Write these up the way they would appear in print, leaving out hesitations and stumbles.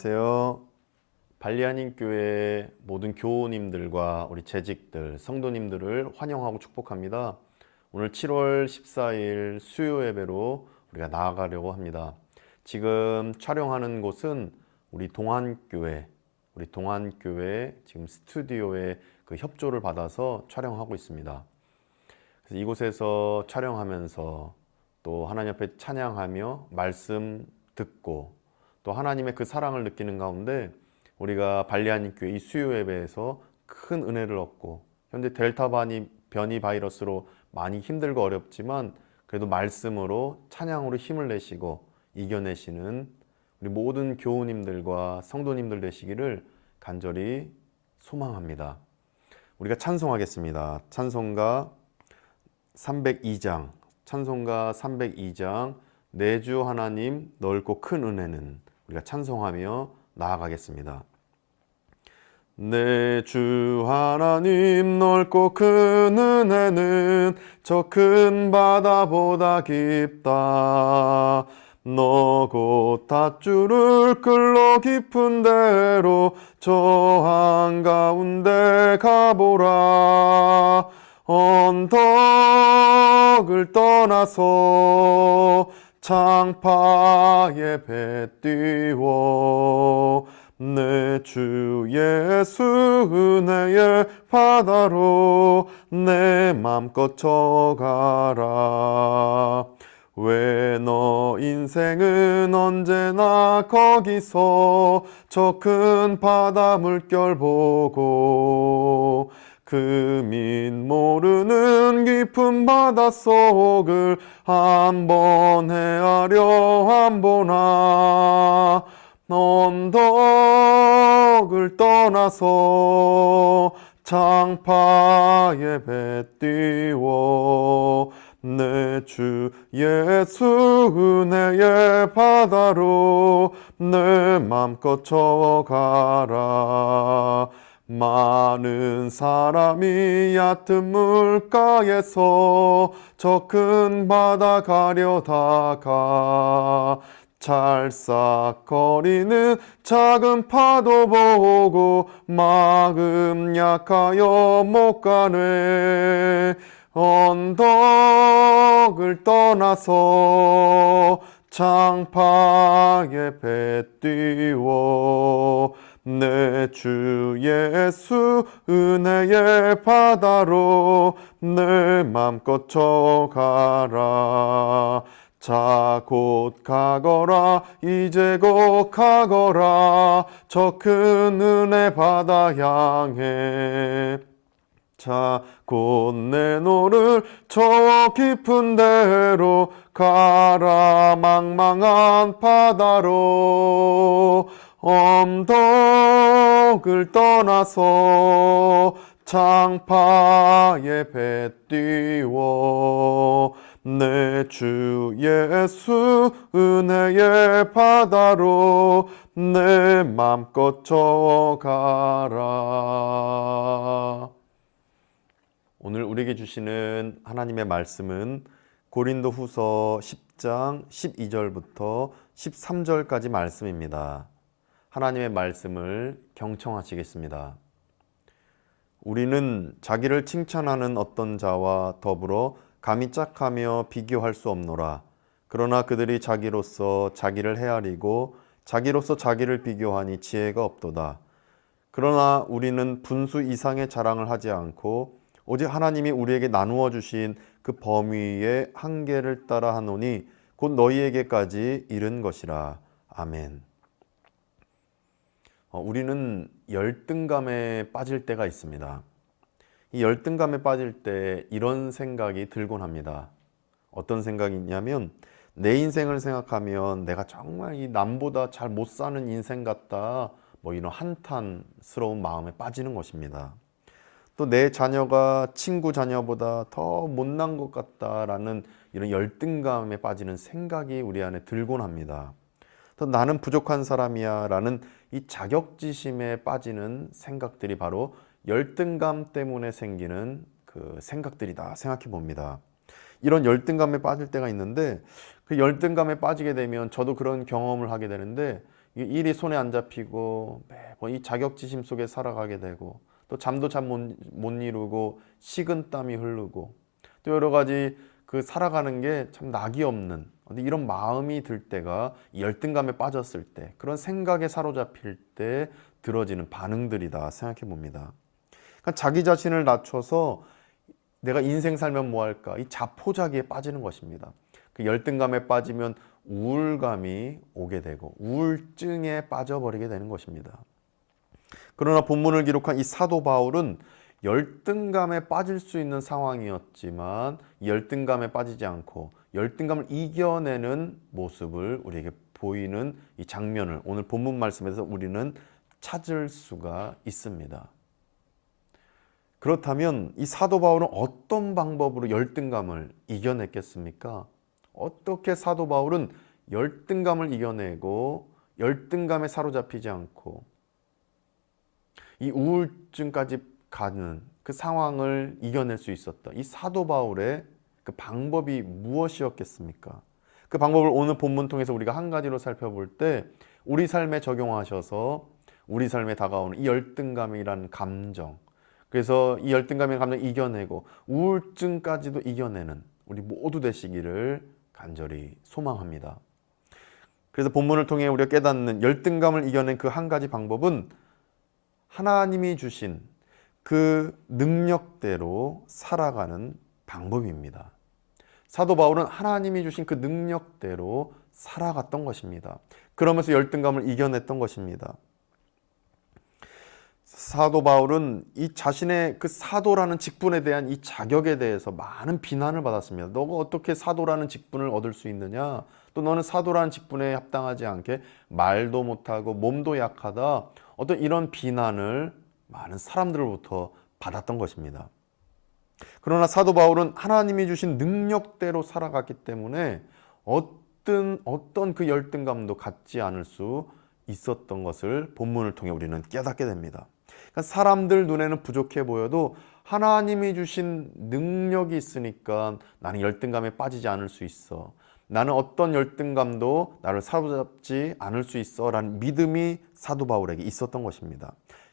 안녕하세요. 발리안인교회 모든 교우님들과 우리 재직들, 성도님들을 환영하고 축복합니다. 오늘 7월 14일 수요 예배로 우리가 나아가려고 합니다. 지금 촬영하는 곳은 우리 동안교회 지금 스튜디오에 그 협조를 받아서 촬영하고 있습니다. 그래서 이곳에서 촬영하면서 또 하나님 앞에 찬양하며 말씀 듣고 또 하나님의 그 사랑을 느끼는 가운데 우리가 발리안인교회 이 수요 예배에서 큰 은혜를 얻고, 현재 델타 변이 바이러스로 많이 힘들고 어렵지만 그래도 말씀으로 찬양으로 힘을 내시고 이겨내시는 우리 모든 교우님들과 성도님들 되시기를 간절히 소망합니다. 우리가 찬송하겠습니다. 찬송가 302장 내 주 하나님 넓고 큰 은혜는, 우리가 찬송하며 나아가겠습니다. 내 주 하나님 넓고 큰 은혜는 저 큰 바다보다 깊다. 너 곧 닷줄을 끌러 깊은 데로 저 한가운데 가보라. 언덕을 떠나서 창파에 배 띄워 내 주 예수 은혜의 바다로 내 맘껏 쳐가라. 왜 너 인생은 언제나 거기서 저 큰 바다 물결 보고 그 민 모르는 깊은 바닷속을 한번 헤아려 한보나. 언덕을 떠나서 창파에 배 띄워 내 주 예수 은혜의 바다로 내 맘껏 쳐가라. 많은 사람이 얕은 물가에서 저 큰 바다 가려다가 찰싹거리는 작은 파도 보고 마음 약하여 못 가네. 언덕을 떠나서 창파에 배 띄워 내 주 예수 은혜의 바다로 내 맘껏 쳐가라. 자 곧 가거라. 이제 곧 가거라. 저 큰 은혜 바다 향해. 자 곧 내 노를 저 깊은 데로 가라. 망망한 바다로 언덕을 떠나서 창파에 배 띄워 내 주 예수 은혜의 바다로 내 맘껏 쳐가라. 오늘 우리에게 주시는 하나님의 말씀은 고린도 후서 10장 12절부터 13절까지 말씀입니다. 하나님의 말씀을 경청하시겠습니다. 우리는 자기를 칭찬하는 어떤 자와 더불어 감히 짝하며 비교할 수 없노라. 그러나 그들이 자기로서 자기를 헤아리고 자기로서 자기를 비교하니 지혜가 없도다. 그러나 우리는 분수 이상의 자랑을 하지 않고 오직 하나님이 우리에게 나누어 주신 그 범위의 한계를 따라 하노니 곧 너희에게까지 이른 것이라. 아멘. 우리는 열등감에 빠질 때가 있습니다. 이 열등감에 빠질 때 이런 생각이 들곤 합니다. 어떤 생각이 있냐면, 내 인생을 생각하면 내가 정말 이 남보다 잘 못 사는 인생 같다, 이런 한탄스러운 마음에 빠지는 것입니다. 또 내 자녀가 친구 자녀보다 더 못난 것 같다라는 이런 열등감에 빠지는 생각이 우리 안에 들곤 합니다. 또 나는 부족한 사람이야 라는 이 자격지심에 빠지는 생각들이 바로 열등감 때문에 생기는 그 생각들이다 생각해 봅니다. 이런 열등감에 빠질 때가 있는데, 그 열등감에 빠지게 되면 저도 그런 경험을 하게 되는데, 이 일이 손에 안 잡히고 매번 이 자격지심 속에 살아가게 되고 또 잠도 잘 못 이루고 식은땀이 흐르고 또 여러 가지 그 살아가는 게 참 낙이 없는 이런 마음이 들 때가 이 열등감에 빠졌을 때 그런 생각에 사로잡힐 때 들어지는 반응들이다 생각해 봅니다. 그러니까 자기 자신을 낮춰서 내가 인생 살면 뭐 할까 이 자포자기에 빠지는 것입니다. 그 열등감에 빠지면 우울감이 오게 되고 우울증에 빠져버리게 되는 것입니다. 그러나 본문을 기록한 이 사도 바울은 열등감에 빠질 수 있는 상황이었지만 열등감에 빠지지 않고 열등감을 이겨내는 모습을 우리에게 보이는 이 장면을 오늘 본문 말씀에서 우리는 찾을 수가 있습니다. 그렇다면 이 사도 바울은 어떤 방법으로 열등감을 이겨냈겠습니까? 어떻게 사도 바울은 열등감을 이겨내고 열등감에 사로잡히지 않고 이 우울증까지 가는 그 상황을 이겨낼 수 있었다. 이 사도 바울의 그 방법이 무엇이었겠습니까? 그 방법을 오늘 본문 통해서 우리가 한 가지로 살펴볼 때 우리 삶에 적용하셔서 우리 삶에 다가오는 이 열등감이라는 감정, 그래서 이 열등감의 감정을 이겨내고 우울증까지도 이겨내는 우리 모두 되시기를 간절히 소망합니다. 그래서 본문을 통해 우리가 깨닫는 열등감을 이겨낸 그 한 가지 방법은 하나님이 주신 그 능력대로 살아가는 방법입니다. 사도 바울은 하나님이 주신 그 능력대로 살아갔던 것입니다. 그러면서 열등감을 이겨냈던 것입니다. 사도 바울은 이 자신의 그 사도라는 직분에 대한 이 자격에 대해서 많은 비난을 받았습니다. 너가 어떻게 사도라는 직분을 얻을 수 있느냐? 또 너는 사도라는 직분에 합당하지 않게 말도 못하고 몸도 약하다. 어떤 이런 비난을 많은 사람들로부터 받았던 것입니다. 그러나 사도 바울은 하나님이 주신 능력대로 살아갔기 때문에 어떤 그 열등감도 갖지 않을 수 있었던 것을 본문을 통해 우리는 깨닫게 됩니다. 그러니까 사람들 눈에는 부족해 보여도 하나님이 주신 능력이 있으니까 나는 열등감에 빠지지 않을 수 있어. 나는 어떤 열등감도 나를 사로잡지 않을 수 있어 라는 믿음이 사도 바울에게 있었던 것입니다.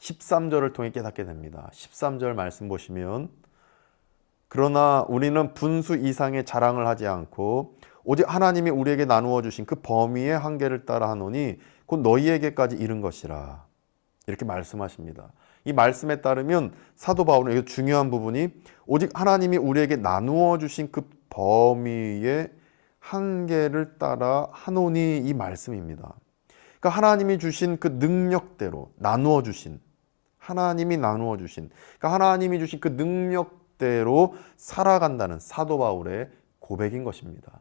13절을 통해 깨닫게 됩니다. 13절 말씀 보시면 그러나 우리는 분수 이상의 자랑을 하지 않고 오직 하나님이 우리에게 나누어 주신 그 범위의 한계를 따라 하노니 곧 너희에게까지 이른 것이라 이렇게 말씀하십니다. 이 말씀에 따르면 사도 바울은 여기 중요한 부분이 오직 하나님이 우리에게 나누어 주신 그 범위의 한계를 따라 하노니 이 말씀입니다. 그러니까 하나님이 주신 그 능력대로 나누어 주신 하나님이 나누어 주신 그러니까 하나님이 주신 그 능력대로 살아간다는 사도 바울의 고백인 것입니다.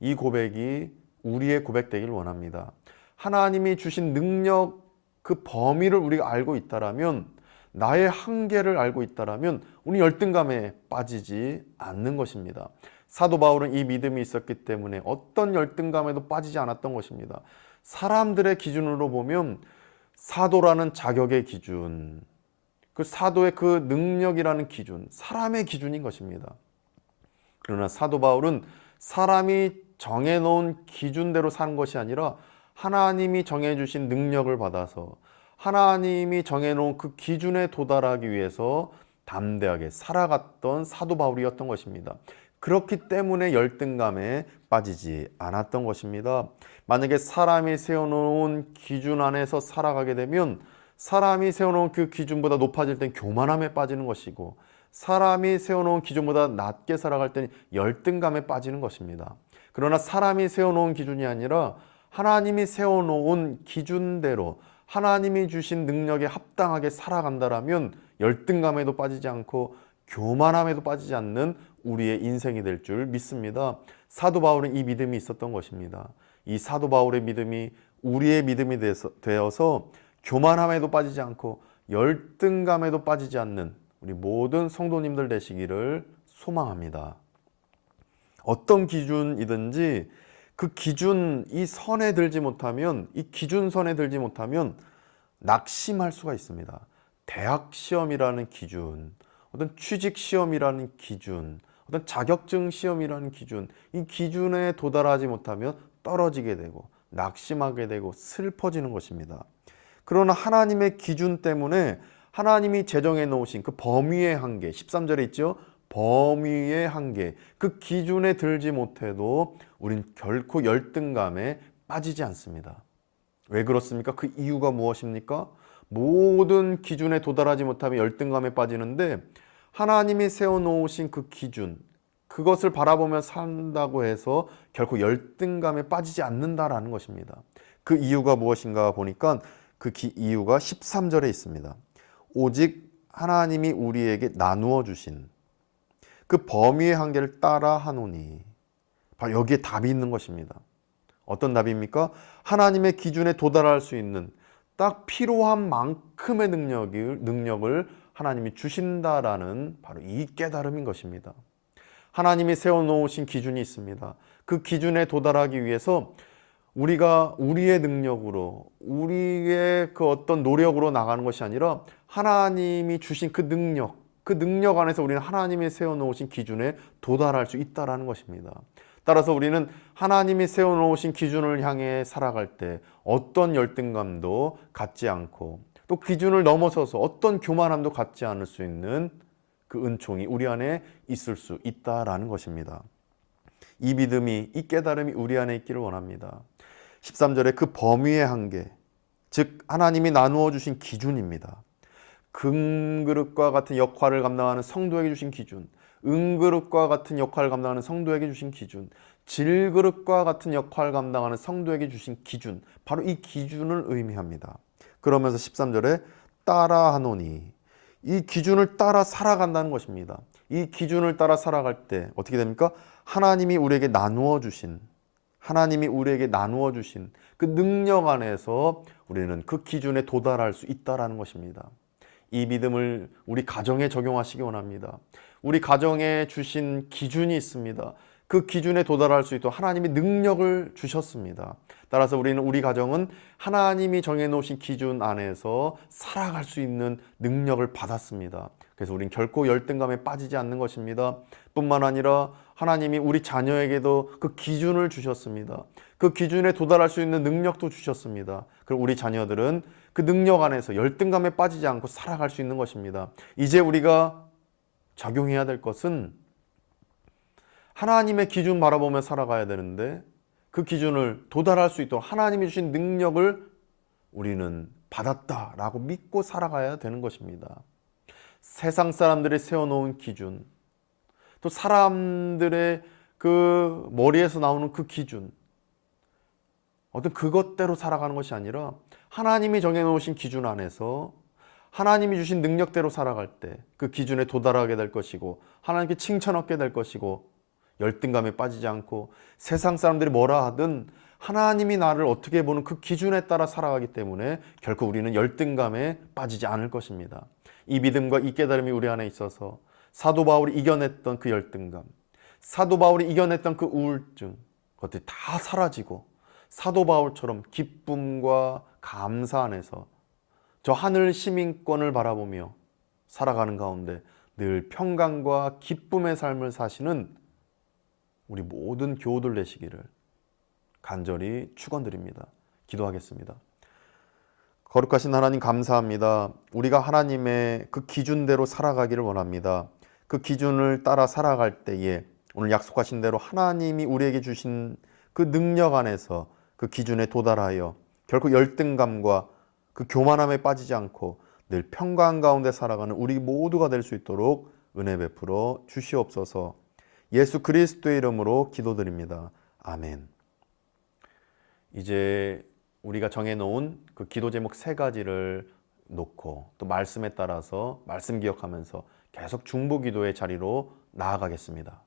이 고백이 우리의 고백되기를 원합니다. 하나님이 주신 능력 그 범위를 우리가 알고 있다라면 나의 한계를 알고 있다라면 우리 열등감에 빠지지 않는 것입니다. 사도 바울은 이 믿음이 있었기 때문에 어떤 열등감에도 빠지지 않았던 것입니다. 사람들의 기준으로 보면 사도라는 자격의 기준, 그 사도의 그 능력이라는 기준, 사람의 기준인 것입니다. 그러나 사도 바울은 사람이 정해놓은 기준대로 사는 것이 아니라 하나님이 정해주신 능력을 받아서 하나님이 정해놓은 그 기준에 도달하기 위해서 담대하게 살아갔던 사도 바울이었던 것입니다. 그렇기 때문에 열등감에 빠지지 않았던 것입니다. 만약에 사람이 세워놓은 기준 안에서 살아가게 되면 사람이 세워놓은 그 기준보다 높아질 땐 교만함에 빠지는 것이고 사람이 세워놓은 기준보다 낮게 살아갈 때는 열등감에 빠지는 것입니다. 그러나 사람이 세워놓은 기준이 아니라 하나님이 세워놓은 기준대로 하나님이 주신 능력에 합당하게 살아간다라면 열등감에도 빠지지 않고 교만함에도 빠지지 않는 우리의 인생이 될 줄 믿습니다. 사도 바울은 이 믿음이 있었던 것입니다. 이 사도 바울의 믿음이 우리의 믿음이 되어서 교만함에도 빠지지 않고 열등감에도 빠지지 않는 우리 모든 성도님들 되시기를 소망합니다. 어떤 기준이든지 그 기준 이 선에 들지 못하면 이 기준선에 들지 못하면 낙심할 수가 있습니다. 대학 시험이라는 기준, 어떤 취직 시험이라는 기준, 어떤 자격증 시험이라는 기준, 이 기준에 도달하지 못하면 떨어지게 되고 낙심하게 되고 슬퍼지는 것입니다. 그러나 하나님의 기준 때문에 하나님이 제정해 놓으신 그 범위의 한계, 13절에 있죠. 범위의 한계, 그 기준에 들지 못해도 우린 결코 열등감에 빠지지 않습니다. 왜 그렇습니까? 그 이유가 무엇입니까? 모든 기준에 도달하지 못하면 열등감에 빠지는데 하나님이 세워놓으신 그 기준, 그것을 바라보며 산다고 해서 결코 열등감에 빠지지 않는다라는 것입니다. 그 이유가 무엇인가 보니까 그 이유가 13절에 있습니다. 오직 하나님이 우리에게 나누어 주신 그 범위의 한계를 따라 하노니, 바로 여기에 답이 있는 것입니다. 어떤 답입니까? 하나님의 기준에 도달할 수 있는 딱 필요한 만큼의 능력을 하나님이 주신다라는 바로 이 깨달음인 것입니다. 하나님이 세워놓으신 기준이 있습니다. 그 기준에 도달하기 위해서 우리가 우리의 능력으로, 우리의 그 어떤 노력으로 나가는 것이 아니라 하나님이 주신 그 능력 안에서 우리는 하나님이 세워놓으신 기준에 도달할 수 있다는 것입니다. 따라서 우리는 하나님이 세워놓으신 기준을 향해 살아갈 때 어떤 열등감도 갖지 않고 또 기준을 넘어서서 어떤 교만함도 갖지 않을 수 있는 그 은총이 우리 안에 있을 수 있다라는 것입니다. 이 믿음이, 이 깨달음이 우리 안에 있기를 원합니다. 13절에 그 범위의 한계, 즉 하나님이 나누어 주신 기준입니다. 금그릇과 같은 역할을 감당하는 성도에게 주신 기준, 은그릇과 같은 역할을 감당하는 성도에게 주신 기준, 질그릇과 같은 역할을 감당하는 성도에게 주신 기준, 바로 이 기준을 의미합니다. 그러면서 13절에 따라하노니, 이 기준을 따라 살아간다는 것입니다. 이 기준을 따라 살아갈 때 어떻게 됩니까? 하나님이 우리에게 나누어 주신 그 능력 안에서 우리는 그 기준에 도달할 수 있다는 것입니다. 이 믿음을 우리 가정에 적용하시기 원합니다. 우리 가정에 주신 기준이 있습니다. 그 기준에 도달할 수 있도록 하나님이 능력을 주셨습니다. 따라서 우리는 우리 가정은 하나님이 정해놓으신 기준 안에서 살아갈 수 있는 능력을 받았습니다. 그래서 우리는 결코 열등감에 빠지지 않는 것입니다. 뿐만 아니라 하나님이 우리 자녀에게도 그 기준을 주셨습니다. 그 기준에 도달할 수 있는 능력도 주셨습니다. 그럼 우리 자녀들은 그 능력 안에서 열등감에 빠지지 않고 살아갈 수 있는 것입니다. 이제 우리가 적용해야 될 것은 하나님의 기준 바라보며 살아가야 되는데 그 기준을 도달할 수 있도록 하나님이 주신 능력을 우리는 받았다라고 믿고 살아가야 되는 것입니다. 세상 사람들이 세워놓은 기준, 또 사람들의 그 머리에서 나오는 그 기준, 어떤 그것대로 살아가는 것이 아니라 하나님이 정해놓으신 기준 안에서 하나님이 주신 능력대로 살아갈 때 그 기준에 도달하게 될 것이고 하나님께 칭찬 얻게 될 것이고 열등감에 빠지지 않고 세상 사람들이 뭐라 하든 하나님이 나를 어떻게 보는 그 기준에 따라 살아가기 때문에 결코 우리는 열등감에 빠지지 않을 것입니다. 이 믿음과 이 깨달음이 우리 안에 있어서 사도 바울이 이겨냈던 그 열등감, 사도 바울이 이겨냈던 그 우울증, 그것들이 다 사라지고 사도 바울처럼 기쁨과 감사 안에서 저 하늘 시민권을 바라보며 살아가는 가운데 늘 평강과 기쁨의 삶을 사시는 우리 모든 교우들 되시기를 간절히 축원드립니다. 기도하겠습니다. 거룩하신 하나님 감사합니다. 우리가 하나님의 그 기준대로 살아가기를 원합니다. 그 기준을 따라 살아갈 때에 오늘 약속하신 대로 하나님이 우리에게 주신 그 능력 안에서 그 기준에 도달하여 결코 열등감과 그 교만함에 빠지지 않고 늘 평강 가운데 살아가는 우리 모두가 될 수 있도록 은혜 베풀어 주시옵소서. 예수 그리스도의 이름으로 기도드립니다. 아멘. 이제 우리가 정해놓은 그 기도 제목 3가지를 놓고 또 말씀에 따라서 말씀 기억하면서 계속 중보 기도의 자리로 나아가겠습니다.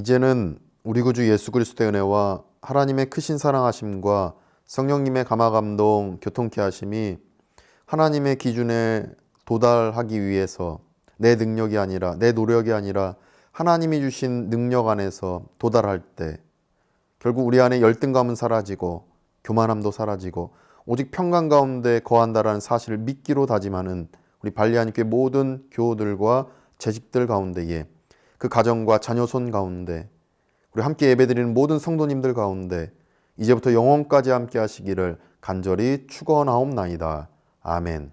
이제는 우리 구주 예수 그리스도의 은혜와 하나님의 크신 사랑하심과 성령님의 감화감동 교통케 하심이 하나님의 기준에 도달하기 위해서 내 능력이 아니라 내 노력이 아니라 하나님이 주신 능력 안에서 도달할 때 결국 우리 안에 열등감은 사라지고 교만함도 사라지고 오직 평강 가운데 거한다라는 사실을 믿기로 다짐하는 우리 발리안교회 모든 교우들과 재직들 가운데에 그 가정과 자녀 손 가운데 우리 함께 예배드리는 모든 성도님들 가운데 이제부터 영원까지 함께 하시기를 간절히 축원하옵나이다. 아멘.